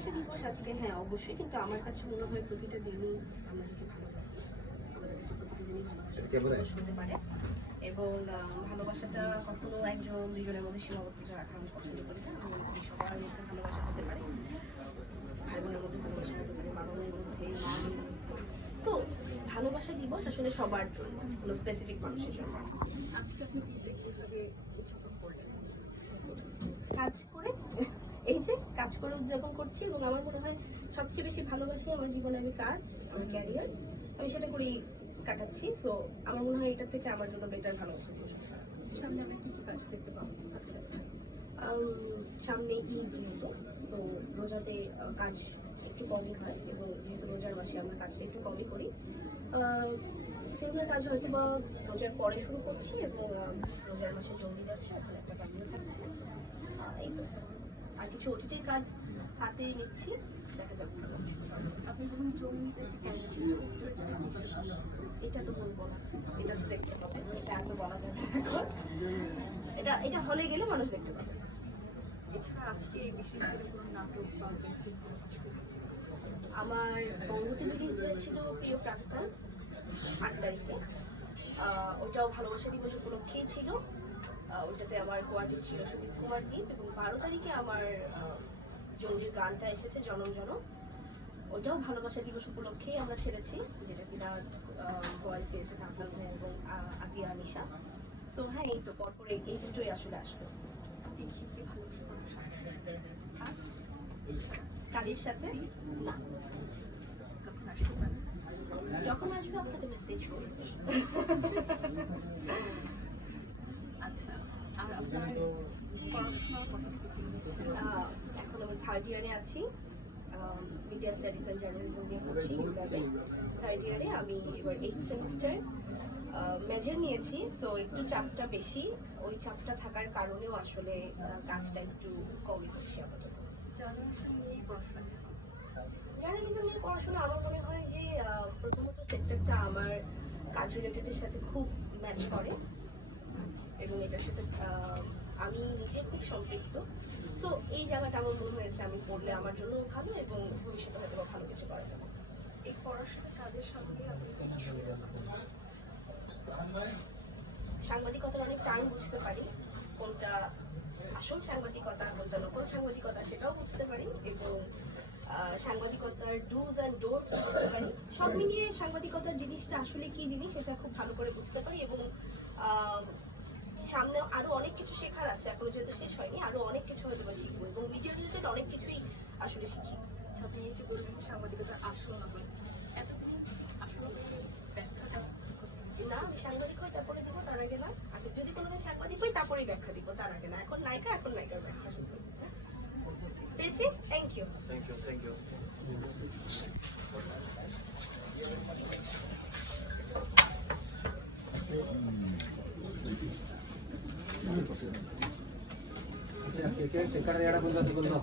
ভালোবাসা দিবস আজকে হ্যাঁ অবশ্যই কিন্তু আমার কাছে মনে হয় প্রতিটা দিনই আমাদেরকে ভালোবাসি আমাদের কাছে প্রতিটা দিনই ভালোবাসা দিবস হতে পারে। এবং ভালোবাসাটা কখনো একজন দুজনের মধ্যে সীমাবদ্ধতা রাখা আমি পছন্দ করি না। আমি সবার মধ্যে ভালোবাসা হতে পারে। ভাই বোনের মধ্যে ভালোবাসা হতে পারে বাবা মায়ের মধ্যে। সো ভালোবাসা দিবস আসলে সবার জন্য কোনো স্পেসিফিক মানুষের জন্য। আজকে আপনি দিনটা কীভাবে উদযাপন করলেন কাজ করে এই যে কাজ করে উদযাপন করছি এবং আমার মনে হয় সবচেয়ে বেশি ভালোবাসি আমার জীবনে আমি কাজ, আমার ক্যারিয়ার আমি সেটা করেই কাটাচ্ছি সো আমার মনে হয় এটা থেকে আমার জন্য বেটার ভালোবাসা। সামনে আমরা কি কি কাজ দেখতে পাবো? আচ্ছা। সামনে ঈদ যেহেতু সো রোজাতে কাজ একটু কমই হয় এবং যেহেতু রোজার মাসে আমরা কাজটা একটু কমই করি। ফিল্মের কাজ হয়তো বা রোজার পরে শুরু করছি এবং রোজার মাসে জঙ্গি যাচ্ছে, ওখানে একটা কামিও থাকছে। কিছু কাজ হাতে নিচ্ছি, দেখা যাক আপনি ধরুন জমিতে এটা তো বলব না। এটা তো দেখতে পাবে এটা এত বলা যাবে এটা এটা হলে গেলে মানুষ দেখতে পাবে। এছাড়া আজকে বিশেষ করে কোনো নাটক বা আমার বঙ্গতে রিলিজ হয়েছিল প্রিয় প্রাক্তন, আট তারিখে। ওটাও ভালোবাসা দিবস উপলক্ষেই ছিল। ওটাতে আমার কোয়ার্টিস ছিল সুদীপ কুমার দ্বীপ এবং বারো তারিখে আমার আহ, জঙ্গির গানটা এসেছে জনম জনম। ওটাও ভালোবাসা দিবস উপলক্ষেই আমরা ছেড়েছি যেটা কিনা ভয়েস দিয়েছে হাসান ভাই এবং আতিয়া নিশা। তো হ্যাঁ এই তো পরপর এই দুটোই আসলে আসলো। কাজের সাথে? না। যখন আসবে আপনাকে মেসেজ করবে। আচ্ছা। আর আপনার কতটুকু এখন আমি থার্ড ইয়ারে আছি। মিডিয়া স্টাডিজ অ্যান্ড জার্নালিজম পড়ছি। থার্ড ইয়ারে আমি এবার এইট সেমিস্টার মেজর নিয়েছি। সো একটু চাপটা বেশি। ওই চাপটা থাকার কারণেও আসলে কাজটা একটু কমই করছি আপাতত। জার্নালিজম নিয়ে পড়াশোনা? জার্নালিজম নিয়ে পড়াশোনা আমার মনে হয় যে প্রথমত সেক্টরটা আমার কাজ রিলেটেডের সাথে খুব ম্যাচ করে। এবং এটার সাথে আমি নিজে খুব সম্পৃক্ত। সো এই জায়গাটা আমার মনে হয়েছে আমি পড়লে আমার জন্য ভালো এবং ভবিষ্যতে হয়তো বা ভালো কিছু করা যাবে। এই পড়াশোনা কাজের সঙ্গে আপনি কি সুবিধা সাংবাদিকতার অনেক টাইম বুঝতে পারি কোনটা আসল সাংবাদিকতা কোনটা নকল সাংবাদিকতা সেটাও বুঝতে পারি এবং সাংবাদিকতার ডুজ অ্যান্ড ডোন্টস বুঝতে পারি। সব মিলিয়ে সাংবাদিকতার জিনিসটা আসলে কি জিনিস সেটা খুব ভালো করে বুঝতে পারি এবং সামনে আরও অনেক কিছু শেখার আছে। এখনও যেহেতু শেষ হয়নি আরও অনেক কিছু হয়তো বা শিখব এবং মিডিয়া রিলেটেড অনেক কিছুই আসলে শিখি। আচ্ছা আপনি এটি বলবেন সাংবাদিকতার আসল এতদিন আসল ব্যাখ্যাটা না আমি সাংবাদিক হই তারপরে দিব তার আগে না। আগে যদি কোনো দিন সাংবাদিক হই তারপরেই ব্যাখ্যা দিব তার আগে না। এখন নায়িকা এখন নায়িকার ব্যাখ্যা শুধু। পেয়েছি? Thank you thank you thank you Cek, ticket ticket ರೇಡ ಬಂದ ತಗೊಂಡು